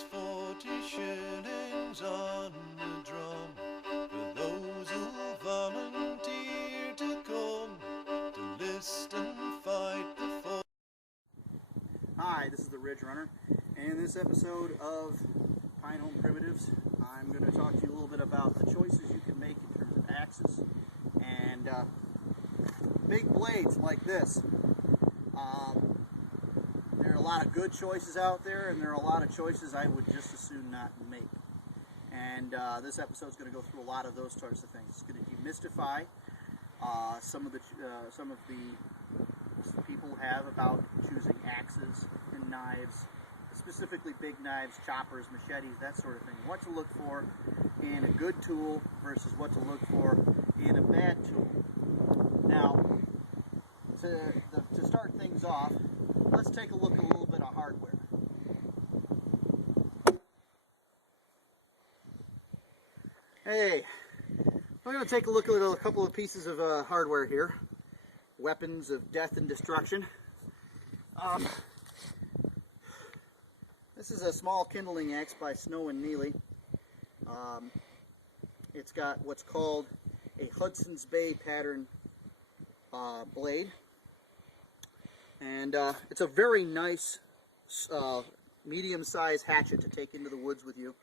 There's 40 shillings on the drum for those who volunteer to come to list and fight the foe. Hi, this is the Ridge Runner, and in this episode of Pine Home Primitives, I'm going to talk to you a little bit about the choices you can make in terms of axes and big blades like this. There are a lot of good choices out there, and there are a lot of choices I would just as soon not make. And this episode is going to go through a lot of those sorts of things. It's going to demystify some of the people have about choosing axes and knives, specifically big knives, choppers, machetes, that sort of thing. What to look for in a good tool versus what to look for in a bad tool. Now, to start things off, let's take a look at a little bit of hardware. Hey, we're going to take a look at a couple of pieces of hardware here. Weapons of death and destruction. This is a small kindling axe by Snow and Neely. It's got what's called a Hudson's Bay pattern blade. And it's a very nice medium-sized hatchet to take into the woods with you.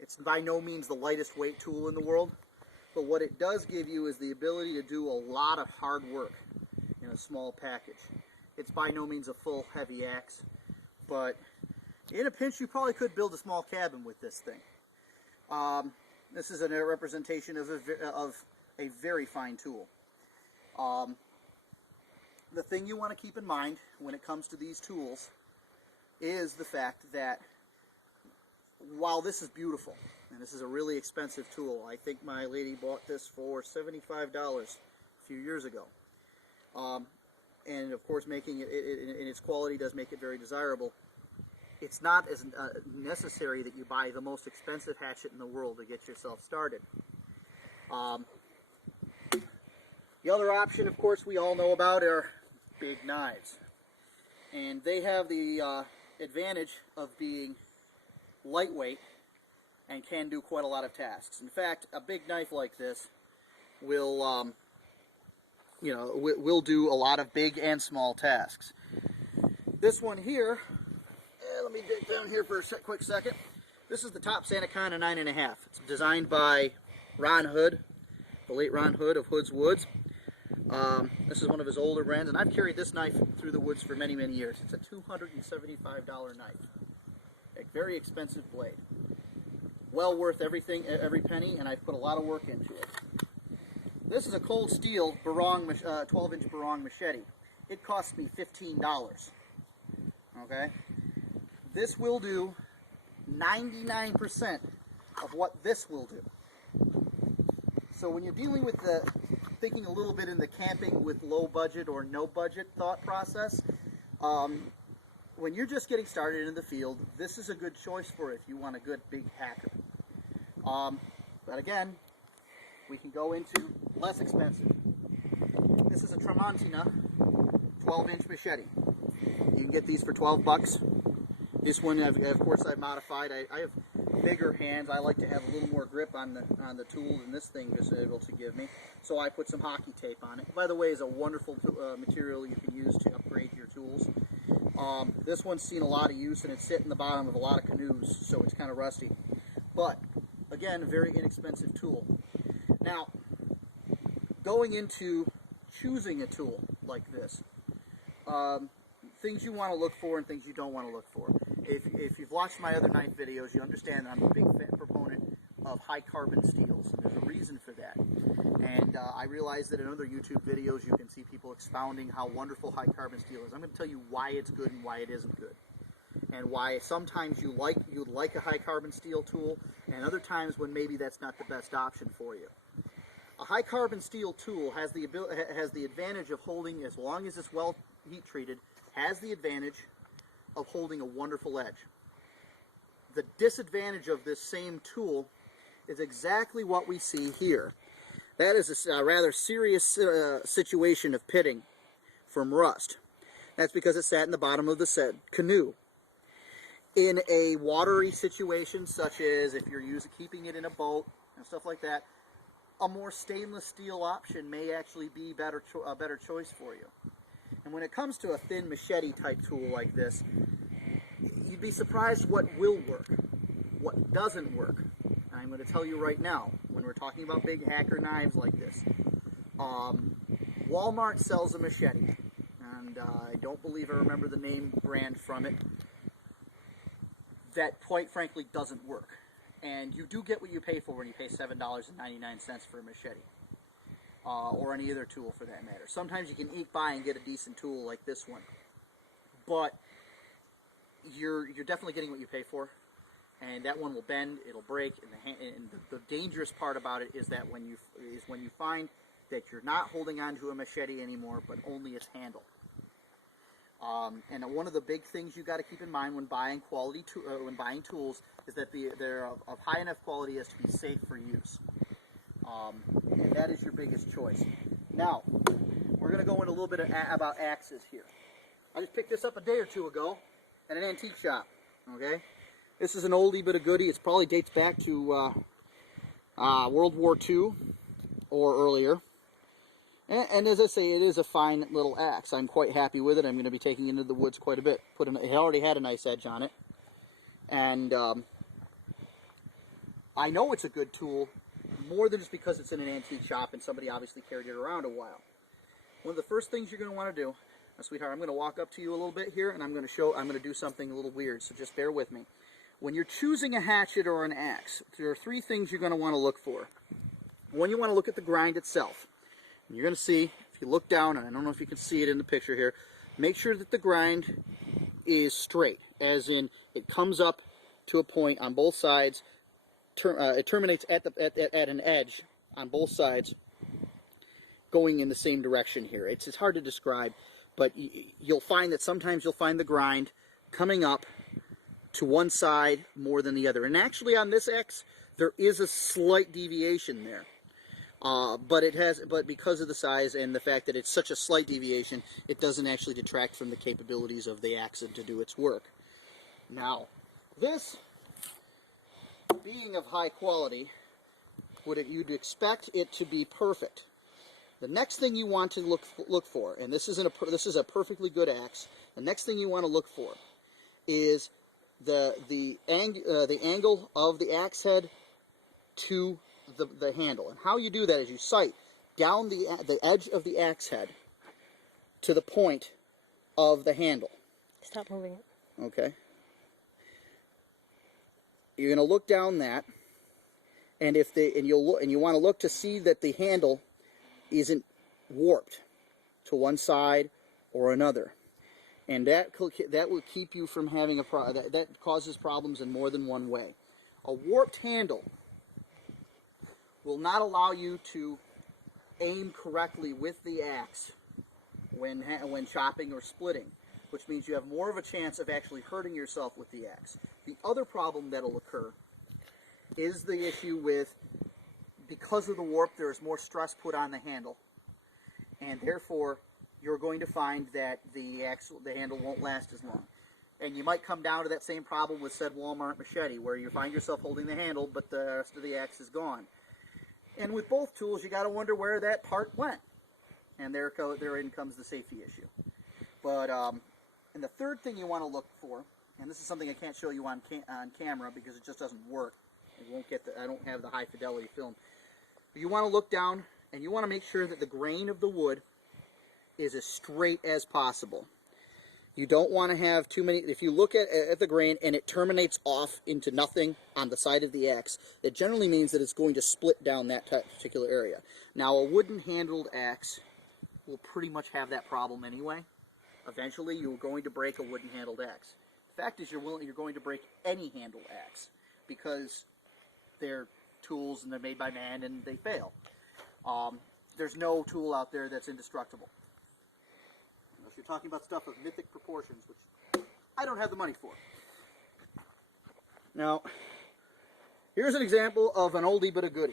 It's by no means the lightest weight tool in the world, but what it does give you is the ability to do a lot of hard work in a small package. It's by no means a full heavy axe, but in a pinch you probably could build a small cabin with this thing. This is a representation of a very fine tool. The thing you want to keep in mind when it comes to these tools is the fact that while this is beautiful, and this is a really expensive tool, I think my lady bought this for $75 a few years ago. And of course, making it in its quality does make it very desirable. It's not as necessary that you buy the most expensive hatchet in the world to get yourself started. The other option, of course, we all know about are big knives. And they have the advantage of being lightweight and can do quite a lot of tasks. In fact, a big knife like this will will do a lot of big and small tasks. This one here, let me dig down here for a quick second. This is the Top Anaconda 9.5. It's designed by Ron Hood, the late Ron Hood of Hood's Woods. This is one of his older brands, and I've carried this knife through the woods for many, many years. It's a $275 knife. A very expensive blade. Well worth every penny, and I've put a lot of work into it. This is a cold steel 12-inch barong machete. It cost me $15. Okay? This will do 99% of what this will do. So when you're dealing with thinking a little bit in the camping with low budget or no budget thought process, when you're just getting started in the field, this is a good choice for it if you want a good big hacker. But again, we can go into less expensive. This is a Tramontina 12-inch machete. You can get these for 12 bucks. This one, of course, I've modified. I have bigger hands. I like to have a little more grip on the tool than this thing is able to give me. So I put some hockey tape on it. By the way, it's a wonderful material you can use to upgrade your tools. This one's seen a lot of use, and it's sitting in the bottom of a lot of canoes, so it's kind of rusty. But again, a very inexpensive tool. Now, going into choosing a tool like this, things you want to look for and things you don't want to look for. If you've watched my other knife videos, you understand that I'm a big proponent of high carbon steels, and there's a reason for that. And I realize that in other YouTube videos you can see people expounding how wonderful high carbon steel is. I'm going to tell you why it's good and why it isn't good, and why sometimes you'd like a high carbon steel tool, and other times when maybe that's not the best option for you. A high carbon steel tool has the advantage of holding, as long as it's well heat treated, has the advantage of holding a wonderful edge. The disadvantage of this same tool is exactly what we see here. That is a rather serious situation of pitting from rust. That's because it sat in the bottom of the said canoe. In a watery situation, such as if you're keeping it in a boat and stuff like that, a more stainless steel option may actually be a better choice for you. And when it comes to a thin machete type tool like this, you'd be surprised what will work, what doesn't work. And I'm going to tell you right now, when we're talking about big hacker knives like this, Walmart sells a machete, and I don't believe I remember the name brand from it, that quite frankly doesn't work. And you do get what you pay for when you pay $7.99 for a machete, or any other tool for that matter. Sometimes you can eke by and get a decent tool like this one, but you're definitely getting what you pay for. And that one will bend, it'll break, and the dangerous part about it is that when you find that you're not holding on to a machete anymore, but only its handle. And one of the big things you got to keep in mind when buying tools is that they're of high enough quality as to be safe for use. And that is your biggest choice. Now, we're going to go into a little bit about axes here. I just picked this up a day or two ago at an antique shop. Okay, this is an oldie but a goodie. It probably dates back to World War II or earlier. And as I say, it is a fine little axe. I'm quite happy with it. I'm going to be taking it into the woods quite a bit. It already had a nice edge on it. And I know it's a good tool, more than just because it's in an antique shop and somebody obviously carried it around a while. One of the first things you're going to want to do, sweetheart, I'm going to walk up to you a little bit here, and I'm going to do something a little weird, so just bear with me. When you're choosing a hatchet or an axe, there are three things you're going to want to look for. One, you want to look at the grind itself. And you're going to see, if you look down, and I don't know if you can see it in the picture here, make sure that the grind is straight, as in it comes up to a point on both sides. It terminates at an edge on both sides, going in the same direction here. It's hard to describe, but you'll find that sometimes you'll find the grind coming up to one side more than the other. And actually on this axe, there is a slight deviation there. But because of the size and the fact that it's such a slight deviation, it doesn't actually detract from the capabilities of the axe to do its work. Now, this, being of high quality, you'd expect it to be perfect. The next thing you want to look for, and this is a perfectly good axe, the next thing you want to look for is the angle of the axe head to the handle. And how you do that is you sight down the edge of the axe head to the point of the handle. Stop moving it. Okay. You're going to look down that, and you want to look to see that the handle isn't warped to one side or another. And that will keep you from having that causes problems in more than one way. A warped handle will not allow you to aim correctly with the axe when chopping or splitting, which means you have more of a chance of actually hurting yourself with the axe. The other problem that'll occur is the issue with, because of the warp, there is more stress put on the handle, and therefore you're going to find that the handle won't last as long. And you might come down to that same problem with said Walmart machete, where you find yourself holding the handle, but the rest of the axe is gone. And with both tools, you got to wonder where that part went. And therein comes the safety issue. But and the third thing you want to look for, and this is something I can't show you on camera because it just doesn't work. It won't get I don't have the high fidelity film. But you want to look down, and you want to make sure that the grain of the wood is as straight as possible. You don't want to have too many. If you look at the grain and it terminates off into nothing on the side of the axe, it generally means that it's going to split down that particular area. Now, a wooden handled axe will pretty much have that problem anyway. Eventually, you're going to break a wooden handled axe. The fact is, you're going to break any handled axe because they're tools and they're made by man and they fail. There's no tool out there that's indestructible. If you're talking about stuff of mythic proportions, which I don't have the money for. Now, here's an example of an oldie but a goodie,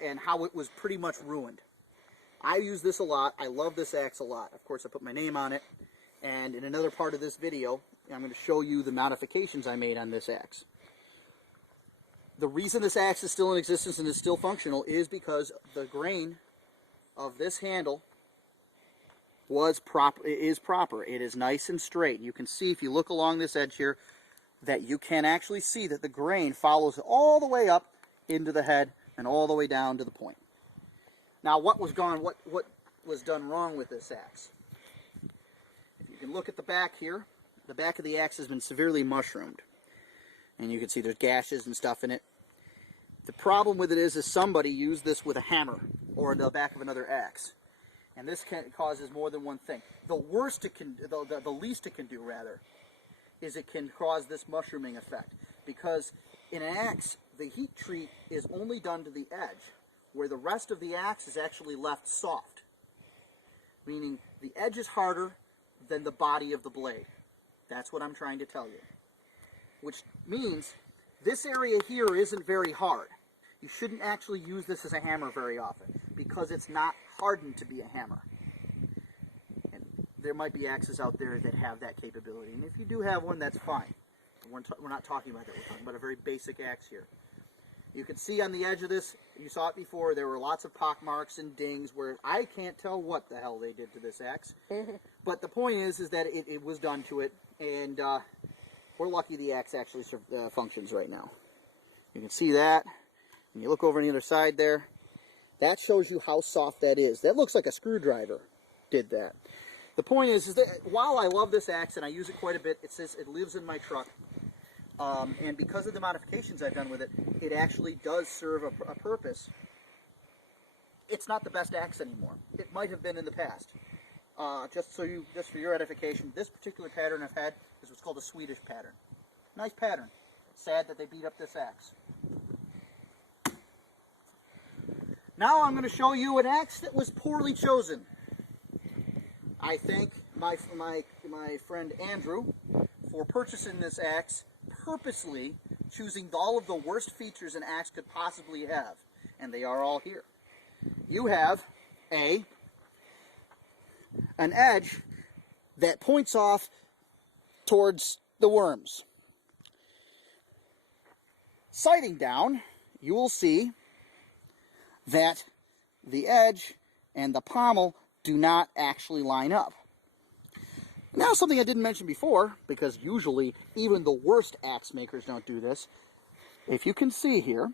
and how it was pretty much ruined. I use this a lot. I love this axe a lot. Of course, I put my name on it, and in another part of this video, I'm going to show you the modifications I made on this axe. The reason this axe is still in existence and is still functional is because the grain of this handle is proper. It is nice and straight. You can see if you look along this edge here that you can actually see that the grain follows all the way up into the head and all the way down to the point. Now, what was done wrong with this axe? If you can look at the back here, the back of the axe has been severely mushroomed. And you can see there's gashes and stuff in it. The problem with it is somebody used this with a hammer or in the back of another axe. And this causes more than one thing. The least it can do, rather, is it can cause this mushrooming effect. Because in an axe, the heat treat is only done to the edge, where the rest of the axe is actually left soft. Meaning the edge is harder than the body of the blade. That's what I'm trying to tell you. Which means this area here isn't very hard. You shouldn't actually use this as a hammer very often because it's not hardened to be a hammer. And there might be axes out there that have that capability. And if you do have one, that's fine. We're not talking about that. We're talking about a very basic axe here. You can see on the edge of this, you saw it before, there were lots of pock marks and dings where I can't tell what the hell they did to this axe. But the point is that it was done to it, and we're lucky the axe actually functions right now. You can see that. And you look over on the other side there. That shows you how soft that is. That looks like a screwdriver did that. The point is that while I love this axe and I use it quite a bit, it lives in my truck. And because of the modifications I've done with it, it actually does serve a purpose. It's not the best axe anymore. It might have been in the past. Just for your edification, this particular pattern I've had is what's called a Swedish pattern. Nice pattern. Sad that they beat up this axe. Now I'm going to show you an axe that was poorly chosen. I thank my friend Andrew for purchasing this axe, purposely choosing all of the worst features an axe could possibly have. And they are all here. You have an edge that points off towards the worms. Sighting down, you will see that the edge and the pommel do not actually line up. Now, something I didn't mention before, because usually even the worst axe makers don't do this. If you can see here,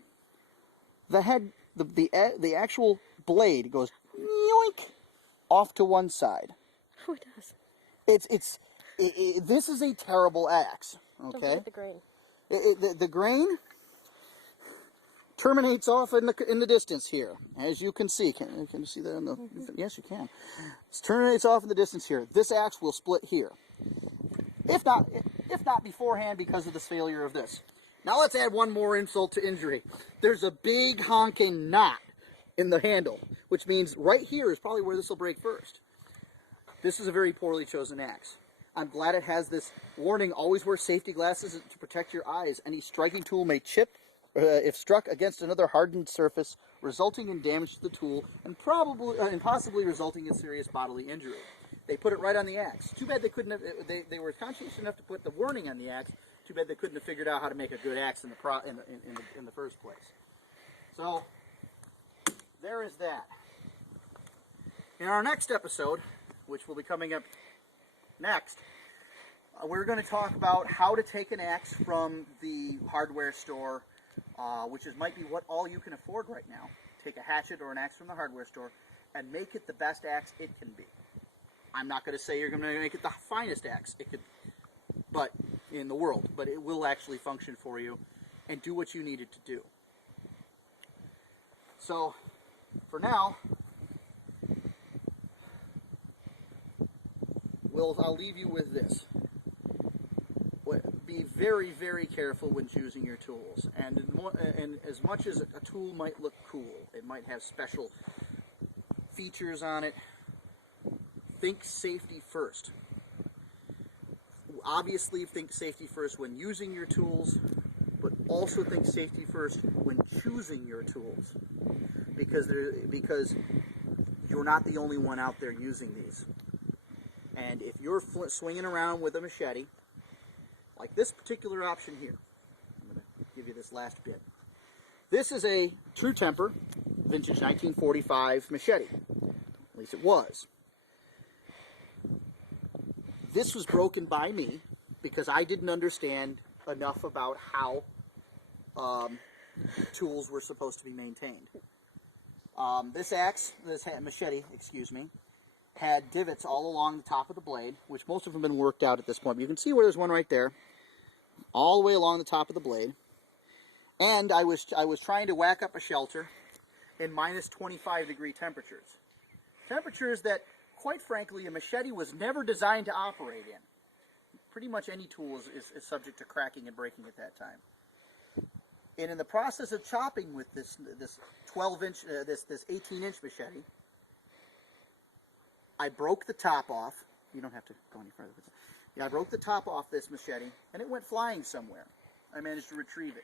the head, the actual blade goes yoink off to one side. Oh, it does. This is a terrible axe. Okay. Don't forget the grain. The grain terminates off in the distance here, as you can see. Can you see that? Yes, you can. It terminates off in the distance here. This axe will split here, if not beforehand, because of the failure of this. Now let's add one more insult to injury. There's a big honking knot in the handle, which means right here is probably where this will break first. This is a very poorly chosen axe. I'm glad it has this warning: always wear safety glasses to protect your eyes. Any striking tool may chip if struck against another hardened surface, resulting in damage to the tool and possibly resulting in serious bodily injury. They put it right on the axe. Too bad they couldn't have, they were conscientious enough to put the warning on the axe. Too bad they couldn't have figured out how to make a good axe in the first place. So there is that. In our next episode, which will be coming up next, we're going to talk about how to take an axe from the hardware store, which might be what all you can afford right now. Take a hatchet or an axe from the hardware store and make it the best axe it can be. I'm not going to say you're going to make it the finest axe but in the world, but it will actually function for you and do what you need it to do. So, for now, I'll leave you with this. Be very, very careful when choosing your tools. And as much as a tool might look cool, it might have special features on it, think safety first. Obviously, think safety first when using your tools, but also think safety first when choosing your tools, because you're not the only one out there using these. And if you're swinging around with a machete, like this particular option here. I'm going to give you this last bit. This is a true temper, vintage 1945 machete. At least it was. This was broken by me because I didn't understand enough about how tools were supposed to be maintained. This machete, excuse me, had divots all along the top of the blade, which most of them have been worked out at this point. But you can see where there's one right there, all the way along the top of the blade. And I was trying to whack up a shelter in minus 25-degree temperatures. Temperatures that, quite frankly, a machete was never designed to operate in. Pretty much any tool is subject to cracking and breaking at that time. And in the process of chopping with this 12-inch, this 18-inch machete, I broke the top off. You don't have to go any further with it. Yeah, I broke the top off this machete, and it went flying somewhere. I managed to retrieve it.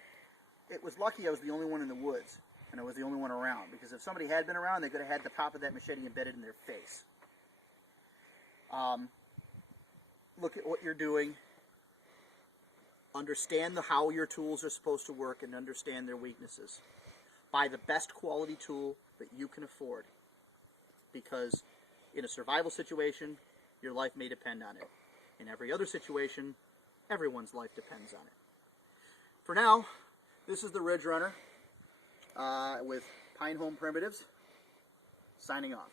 It was lucky I was the only one in the woods, and I was the only one around, because if somebody had been around, they could have had the top of that machete embedded in their face. Look at what you're doing. Understand how your tools are supposed to work and understand their weaknesses. Buy the best quality tool that you can afford, because in a survival situation, your life may depend on it. In every other situation, everyone's life depends on it. For now, this is the Ridge Runner with Pine Home Primitives, signing off.